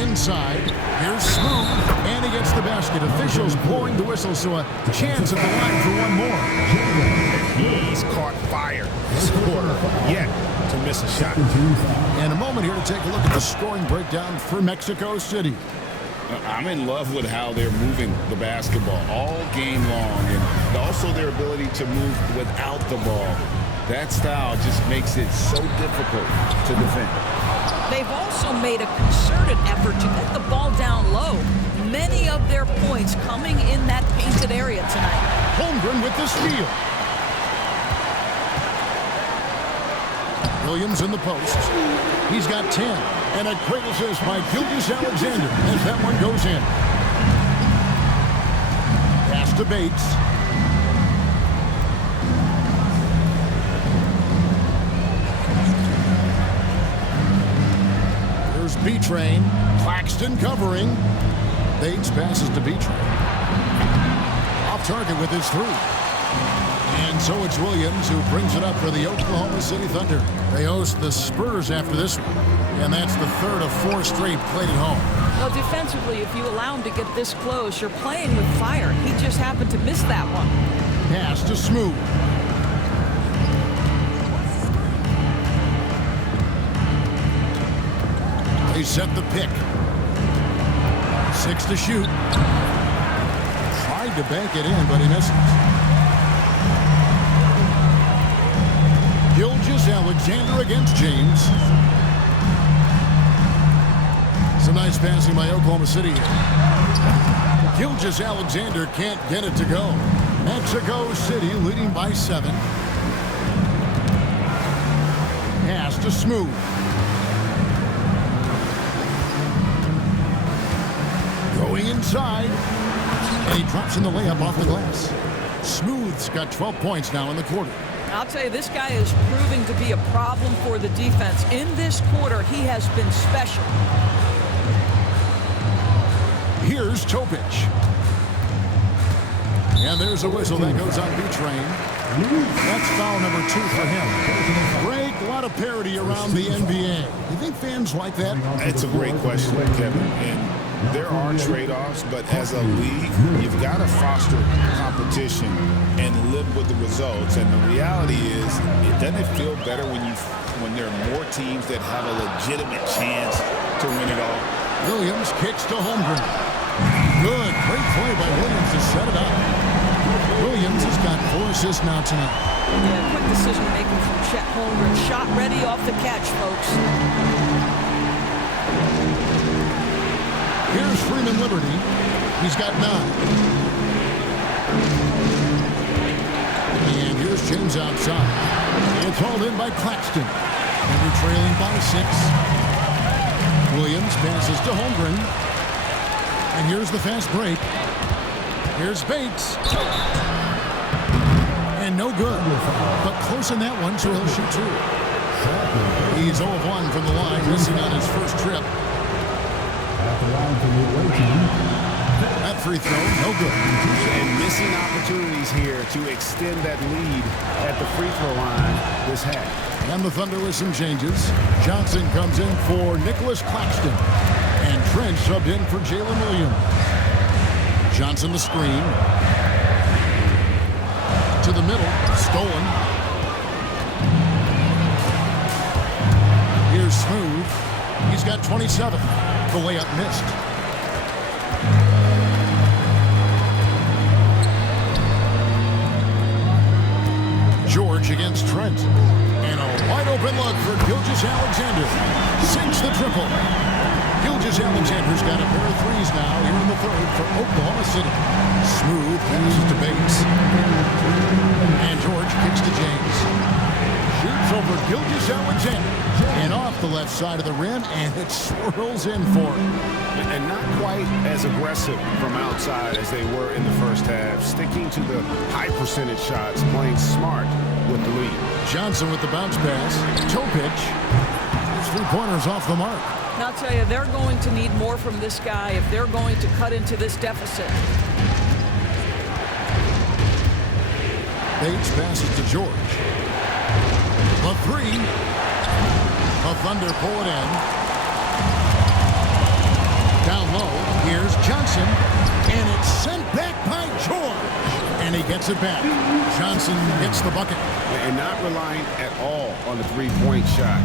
Inside. Here's Smooth. basket. Officials blowing the whistle, so a chance at the line for one more. He's caught fire this quarter, yet to miss a shot. And a moment here to take a look at the scoring breakdown for Mexico City. I'm in love with how they're moving the basketball all game long, and also their ability to move without the ball. That style just makes it so difficult to defend. They've also made a concerted effort to get the ball down low. Many of their points coming in that painted area tonight. Holmgren with the steal. Williams in the post. He's got 10. And a great assist by Gilgeous Alexander as that one goes in. Pass to Bates. Here's B-Train. Claxton covering. Bates passes to B-Train. Off target with his three. And so it's Williams who brings it up for the Oklahoma City Thunder. They host the Spurs after this one. And that's the third of 4 straight played at home. Well, defensively, if you allow him to get this close, you're playing with fire. He just happened to miss that one. Pass to Smooth. They set the pick. 6 to shoot. Tried to bank it in, but he misses. Gilgeous Alexander against James. Some nice passing by Oklahoma City. Gilgeous Alexander can't get it to go. Mexico City leading by 7. Pass to Smooth. Going inside. And he drops in the layup off the glass. Smooth's got 12 points now in the quarter. I'll tell you, this guy is proving to be a problem for the defense. In this quarter, he has been special. Here's Topic. And there's a whistle that goes on B-Train. That's foul number 2 for him. Break, a lot of parity around the NBA. You think fans like that? It's a great question, Kevin. And there are trade-offs, but as a league, you've got to foster competition and live with the results. And the reality is, it doesn't feel better when there are more teams that have a legitimate chance to win it all. Williams kicks to Holmgren. Good, great play by Williams to set it up. Williams has got 4 assists now tonight. Yeah, quick decision making from Chet Holmgren. Shot ready off the catch, folks. Here's Freeman Liberty. He's got 9. And here's James outside. It's hauled in by Claxton. And they're trailing by 6. Williams passes to Holmgren. And here's the fast break. Here's Bates. And no good. But close in that one, so he'll shoot 2. He's 0 of 1 from the line, missing on his first trip. That free throw, no good. And missing opportunities here to extend that lead at the free throw line this half. And the Thunder with some changes. Johnson comes in for Nicholas Claxton. And Trent subbed in for Jalen Williams. Johnson the screen. To the middle. Stolen. Here's Smooth. He's got 27. The layup missed. George against Trent. And a wide open look for Gilgeous Alexander. Sinks the triple. Gilgeous Alexander's got a pair of threes now here in the third for Oklahoma City. Smooth passes to Bates. And George kicks to James. Shoots over Gilgeous Alexander. And off the left side of the rim, and it swirls in for him. And not quite as aggressive from outside as they were in the first half. Sticking to the high percentage shots, playing smart with the lead. Johnson with the bounce pass. Topic. His 3-pointers off the mark. And I'll tell you, they're going to need more from this guy if they're going to cut into this deficit. Bates passes to George. A 3. The Thunder pull it in. Down low, here's Johnson, and Gets it back. Johnson gets the bucket. And not relying at all on the three-point shot.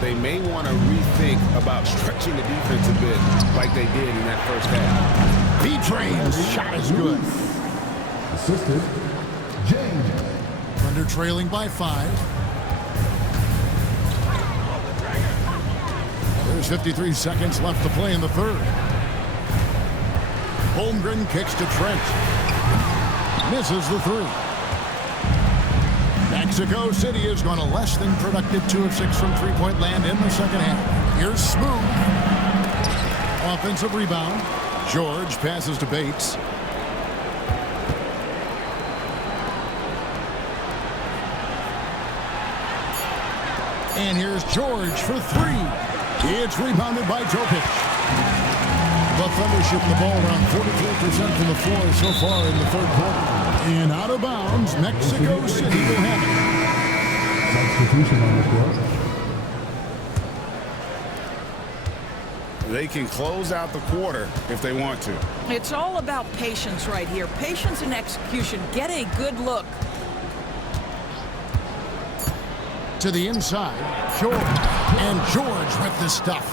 They may want to rethink about stretching the defense a bit like they did in that first half. B-Train's shot is good. Assisted, James. Thunder trailing by 5. There's 53 seconds left to play in the third. Holmgren kicks to Trent. Misses the 3. Mexico City is going to less than productive 2 of 6 from three-point land in the second half. Here's Smooth. Offensive rebound. George passes to Bates. And here's George for 3. It's rebounded by Jokic. The Thunder shoot the ball around 43% from the floor so far in the third quarter. And out of bounds, Mexico City will have it. Substitution on the court. They can close out the quarter if they want to. It's all about patience right here. Patience and execution. Get a good look. To the inside, George. And George with the stuff.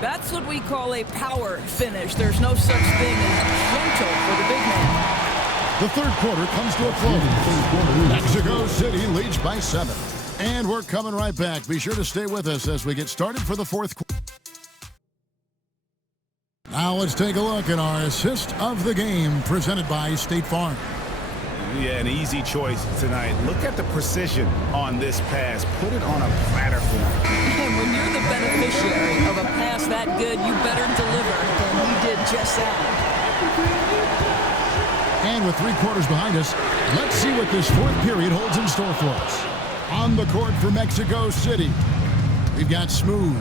That's what we call a power finish. There's no such thing as gentle for the big man. The third quarter comes to a close. Mexico City leads by 7. And we're coming right back. Be sure to stay with us as we get started for the fourth quarter. Now let's take a look at our assist of the game presented by State Farm. Yeah, an easy choice tonight. Look at the precision on this pass. Put it on a platter for him. And when you're the beneficiary of a pass that good, you better deliver. And he did just that. And with 3 quarters behind us, let's see what this fourth period holds in store for us. On the court for Mexico City, we've got Smooth.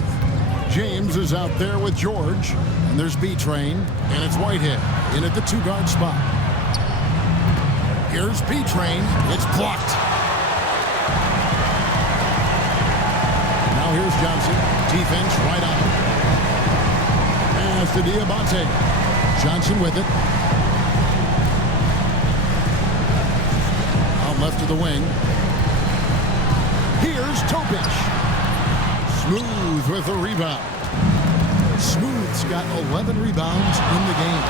James is out there with George. And there's B-Train. And it's Whitehead in at the 2-guard spot. Here's B-Train. It's blocked. Now here's Johnson. Defense right on him. Pass to Diabate. Johnson with it. Out left to the wing. Here's Topic. Smooth with the rebound. Smooth's got 11 rebounds in the game.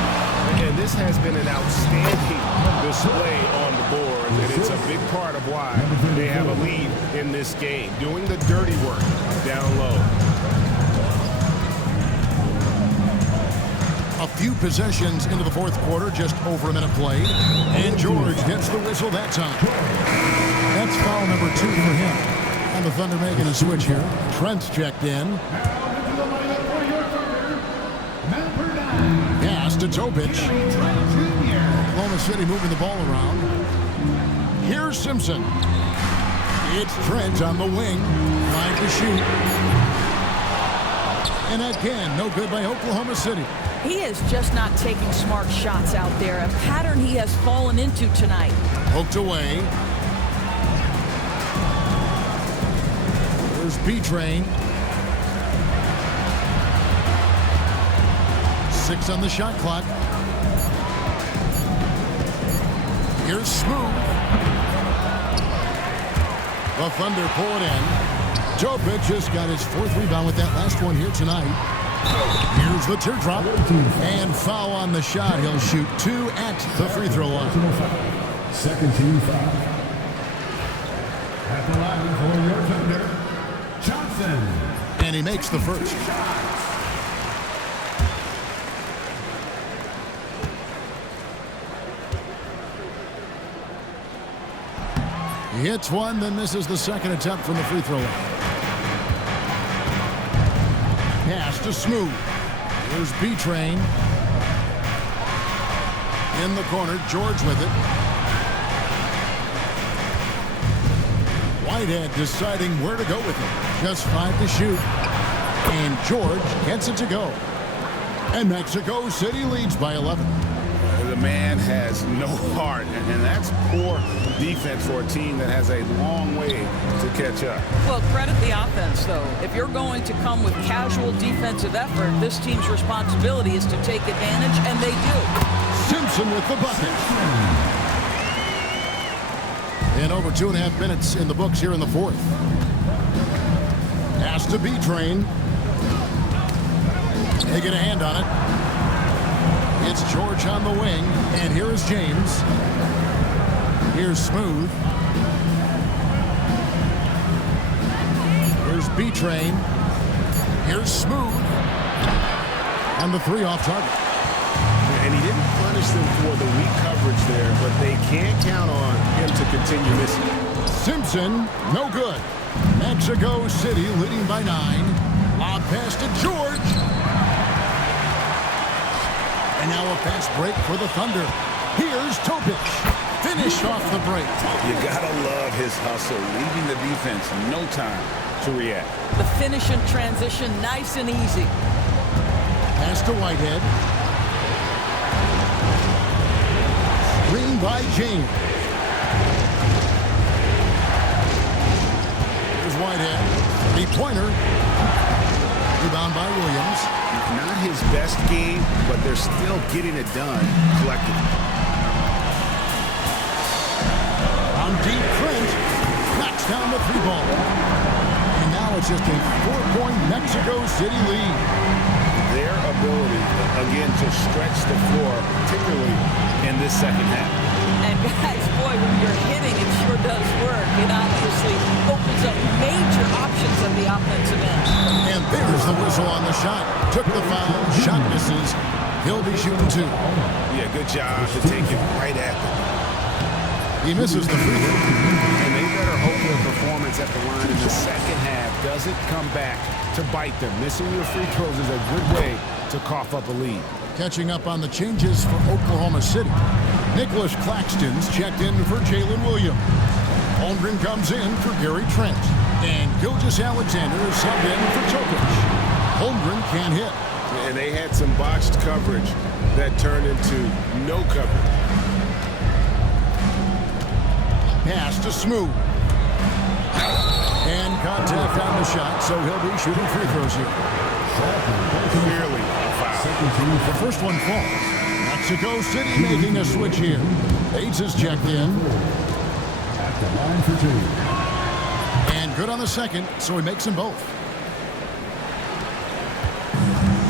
And this has been an outstanding display on the board, and it's a big part of why they have a lead in this game, doing the dirty work down low. A few possessions into the fourth quarter, just over a minute played, and George gets the whistle that time. That's foul number 2 for him. And the Thunder making a switch here. Trent's checked in. Pass to Topic. Oklahoma City moving the ball around. Here's Simpson. It's Trent on the wing. 5 to shoot. And again, no good by Oklahoma City. He is just not taking smart shots out there. A pattern he has fallen into tonight. Poked away. There's B-Train. 6 on the shot clock. Here's Smooth. The Thunder pull it in. Topic just got his 4th rebound with that last one here tonight. Here's the teardrop. And foul on the shot. He'll shoot 2 at the free throw line. Second team foul. At the line for your Thunder, Johnson. And he makes the first. He hits one, then misses the second attempt from the free throw line. Pass to Smooth. Here's B-Train. In the corner, George with it. Whitehead deciding where to go with it. Just 5 to shoot. And George gets it to go. And Mexico City leads by 11. The man has no heart, and that's poor defense for a team that has a long way to catch up. Well, credit the offense, though. If you're going to come with casual defensive effort, this team's responsibility is to take advantage, and they do. Simpson with the bucket. And over 2.5 minutes in the books here in the fourth. Has to be trained. They get a hand on it. It's George on the wing, and here is James. Here's Smooth. Here's B-Train. Here's Smooth. And the 3 off target. And he didn't punish them for the weak coverage there, but they can't count on him to continue missing. Simpson, no good. Mexico City leading by 9. Lob pass to George. And now a fast break for the Thunder. Here's Topic. Finish off the break. You gotta love his hustle, leaving the defense no time to react. The finish and transition, nice and easy. Pass to Whitehead. Screen by James. Here's Whitehead. 3-pointer. Rebound by Williams. Not his best game, but they're still getting it done collectively. On deep, Trent knocks down the 3-ball. And now it's just a 4-point Mexico City lead. Their ability, again, to stretch the floor, particularly in this second half. And guys, boy, when you're hitting, it sure does work. It obviously opens up major options on the offensive end. And there's the whistle on the shot. Took the foul, shot misses. He'll be shooting 2. Yeah, good job to take it right at them. He misses the free throw. And they better hope their performance at the line in the second half doesn't come back to bite them. Missing your free throws is a good way to cough up a lead. Catching up on the changes for Oklahoma City. Nicholas Claxton's checked in for Jalen Williams. Holmgren comes in for Gary Trent. And Gilgeous-Alexander is subbed in for Topic. Holmgren can't hit. And they had some botched coverage that turned into no coverage. Pass to Smooth. And contact on the shot, so he'll be shooting free throws here. Clearly a foul. The first one falls. Mexico City making a switch here. Bates is checked in. At the line for 2. And good on the second, so he makes them both.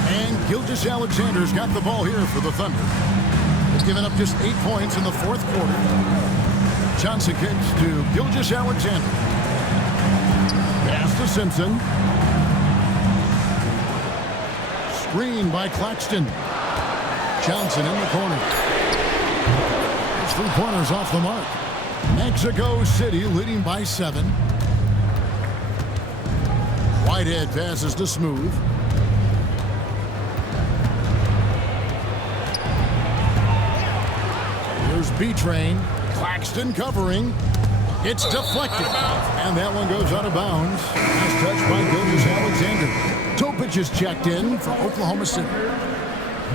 And Gilgeous-Alexander's got the ball here for the Thunder. He's given up just 8 points in the fourth quarter. Johnson kicks to Gilgeous-Alexander. Pass to Simpson. Screen by Claxton. Johnson in the corner. His 3-pointers off the mark. Mexico City leading by 7. Whitehead passes to Smooth. Here's B-Train. Claxton covering. It's deflected. And that one goes out of bounds. Nice touch by Gilgeous-Alexander. Topic is checked in for Oklahoma City.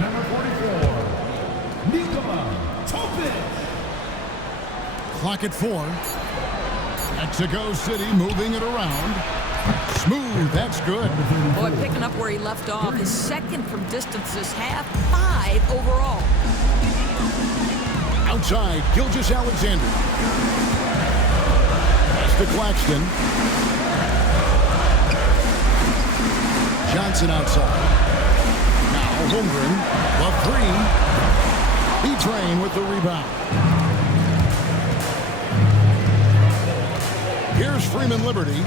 Number 44, Nikola Topic. Clock at 4. Mexico City moving it around. Smooth, that's good. Boy, picking up where he left off. His second from distance this half, 5 overall. Outside, Gilgeous-Alexander. Pass to Claxton. Johnson outside. Now Holmgren, the 3. B-Train with the rebound. Here's Freeman Liberty.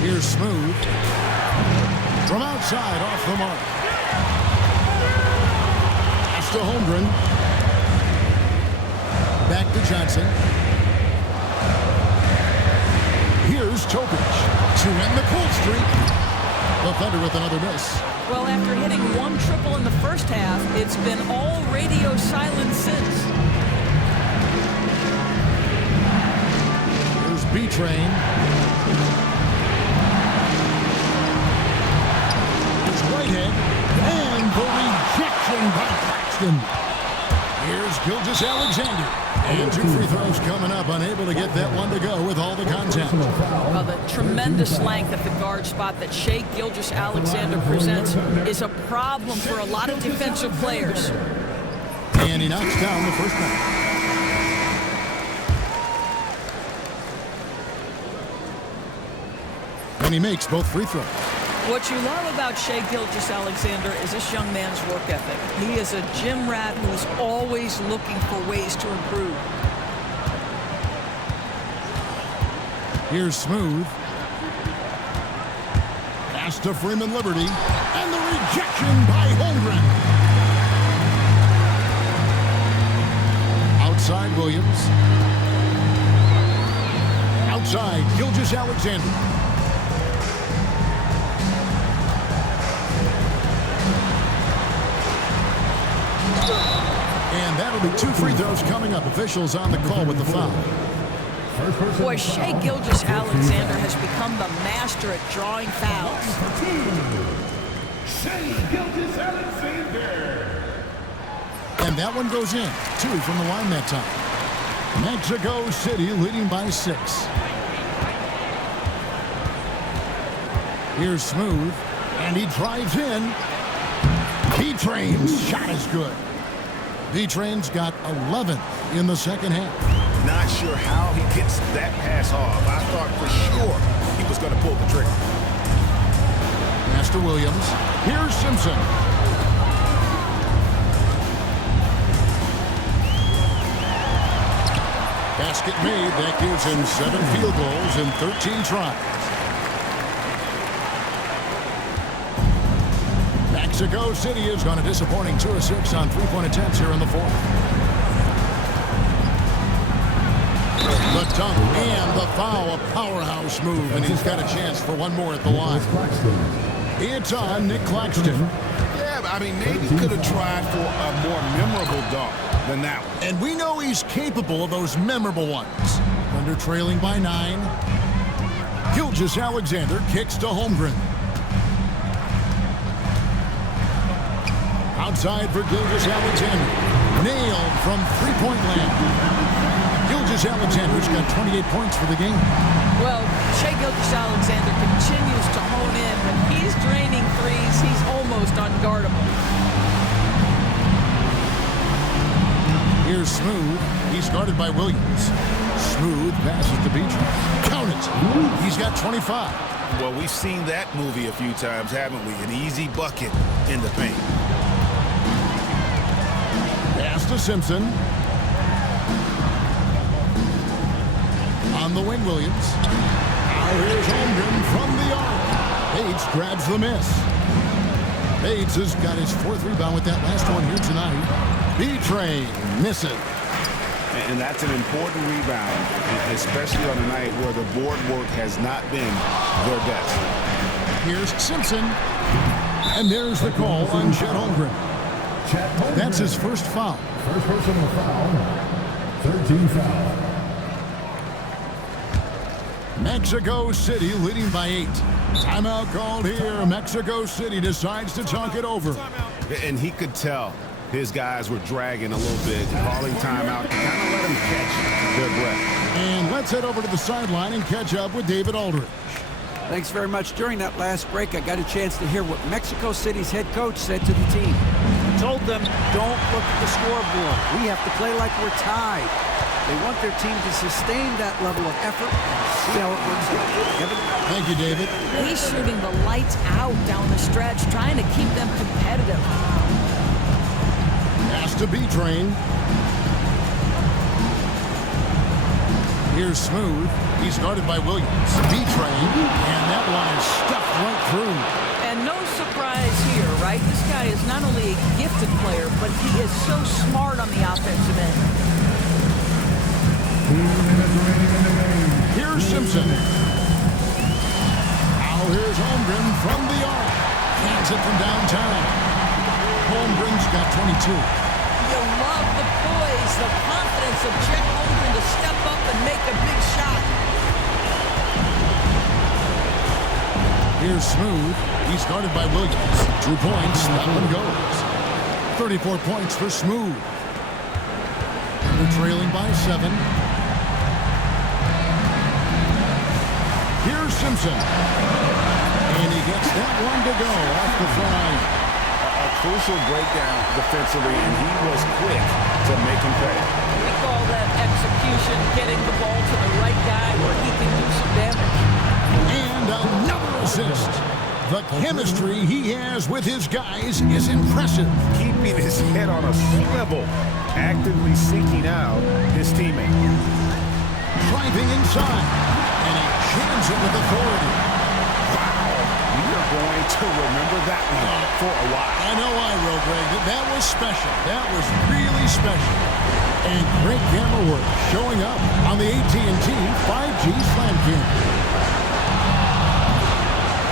Here's Smooth. From outside, off the mark. Pass to Holmgren. Back to Johnson. Here's Topic to end the cold streak. The Thunder with another miss. Well, after hitting 1 triple in the first half, it's been all radio silence since. Here's B-Train. It's Whitehead. And the rejection by Claxton. Here's Gilgeous Alexander. And 2 free throws coming up, unable to get that one to go with all the contact. Well, the tremendous length at the guard spot that Shai Gilgeous Alexander presents is a problem for a lot of defensive players. And he knocks down the first one. And he makes both free throws. What you love about Shai Gilgeous Alexander is this young man's work ethic. He is a gym rat who's always looking for ways to improve. Here's Smooth. Pass to Freeman Liberty. And the rejection by Holmgren. Outside Williams. Outside Gilgeous Alexander. And that'll be 2 free throws coming up. Officials on the call with the foul. Boy, Shai Gilgeous Alexander has become the master at drawing fouls. Shai Gilgeous Alexander. And that one goes in. 2 from the line that time. Mexico City leading by 6. Here's Smooth. And he drives in. B-Train's shot is good. B-Train's got 11 in the second half. Not sure how he gets that pass off. I thought for sure he was going to pull the trigger. Pass to Williams. Here's Simpson. Basket made. That gives him 7 field goals in 13 tries. Mexico City has gone a disappointing 2 of 6 on 3-point attempts here in the fourth. The dunk and the foul, a powerhouse move, and he's got a chance for one more at the line. It's on Nick Claxton. Yeah, I mean, maybe could have tried for a more memorable dunk than that one. And we know he's capable of those memorable ones. Thunder trailing by 9. Gilgeous Alexander kicks to Holmgren. Outside for Gilgeous Alexander. Nailed from 3-point land. Gilgeous Alexander's got 28 points for the game. Well, Shai Gilgeous Alexander continues to hone in. When he's draining threes, he's almost unguardable. Here's Smooth. He's guarded by Williams. Smooth passes to Beatrice. Count it. He's got 25. Well, we've seen that movie a few times, haven't we? An easy bucket in the paint. Pass to Simpson. On the wing, Williams. Now here's Holmgren from the arc. Bates grabs the miss. Bates has got his 4th rebound with that last one here tonight. B-Train misses. And that's an important rebound, especially on a night where the board work has not been their best. Here's Simpson. And there's the call on Chet Holmgren. That's his first foul. First personal foul. 13 foul. Mexico City leading by 8. Timeout called here. Mexico City decides to talk it over. And he could tell his guys were dragging a little bit, calling timeout to kind of let them catch their breath. And let's head over to the sideline and catch up with David Aldridge. Thanks very much. During that last break, I got a chance to hear what Mexico City's head coach said to the team. He told them, don't look at the scoreboard. We have to play like we're tied. They want their team to sustain that level of effort and see how it works out. Kevin? Thank you, David. He's shooting the lights out down the stretch, trying to keep them competitive. Pass to B-Train. Here's Smooth. He's guarded by Williams. B-Train. And that one is stuffed right through. And no surprise here, right? This guy is not only a gifted player, but he is so smart on the offensive end. Here's Simpson. Now here's Holmgren from the arc. Cans it from downtown. Holmgren's got 22. You love the poise, the confidence of Chet Holmgren to step up and make a big shot. Here's Smooth. He's guarded by Williams. 2 points. That one goes. 34 points for Smooth. They're trailing by 7. Here's Simpson. And he gets that one to go off the fly. A crucial breakdown defensively, and he was quick to make him pay. We call that execution, getting the ball to the right guy where he can do some damage. And another assist. The chemistry he has with his guys is impressive. Keeping his head on a swivel, actively seeking out his teammate. Driving inside, and he jams it with authority. We are going to remember that one for a while. I know I will, Greg. That was special. That was really special. And great camera work showing up on the AT&T 5G Slam Cam.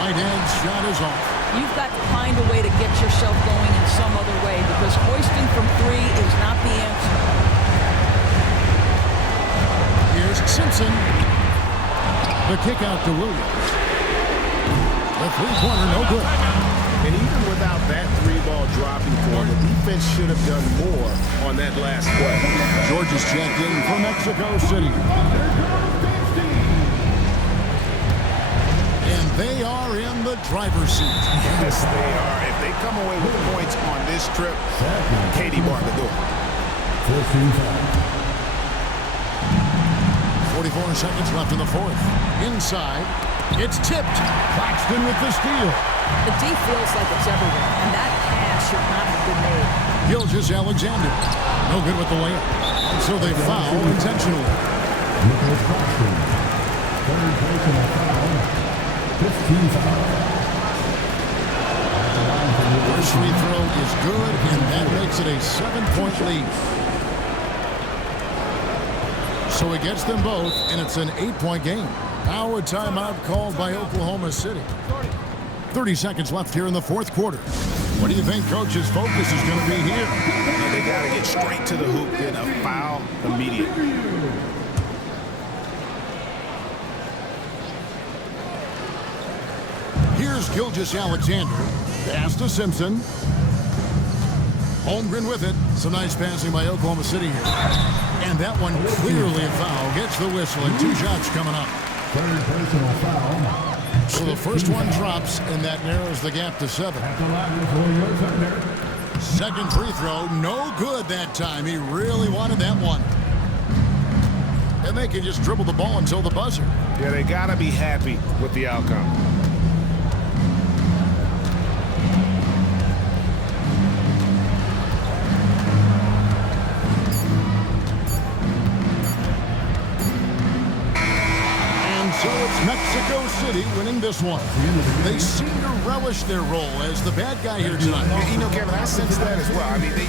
Right hand shot is off. You've got to find a way to get yourself going in some other way because hoisting from 3 is not the answer. Here's Simpson. The kick out to Williams. The three-pointer, no good. And even without that 3-ball dropping for him, the defense should have done more on that last play. Georgia's checked in for Mexico City. And they are in the driver's seat. Yes, they are. If they come away with points on this trip, Katie barred the door. 44 seconds left in the fourth. Inside, it's tipped. Claxton with the steal. The D feels like it's everywhere, and that pass should not have been made. Gilgeous-Alexander. No good with the layup. So they foul intentionally. Nicholas Claxton. Third personal foul. 15 foul. First free throw is good, and that makes it a 7-point lead. So he gets them both, and it's an 8-point game. Now a timeout called by Oklahoma City. 30 seconds left here in the fourth quarter. What do you think Coach's focus is going to be here? And they got to get straight to the hoop, then a foul immediately. Here's Gilgeous-Alexander. Pass to Simpson. Holmgren with it. Some nice passing by Oklahoma City here. And that one clearly a foul. Gets the whistle, and 2 shots coming up. Third personal foul. So the first one drops, and that narrows the gap to 7. At the line for your thunder. Second free throw, no good that time. He really wanted that one. And they can just dribble the ball until the buzzer. Yeah, they got to be happy with the outcome. So it's Mexico City winning this one. They seem to relish their role as the bad guy here tonight. You know, Kevin, I sense that as well. I mean, they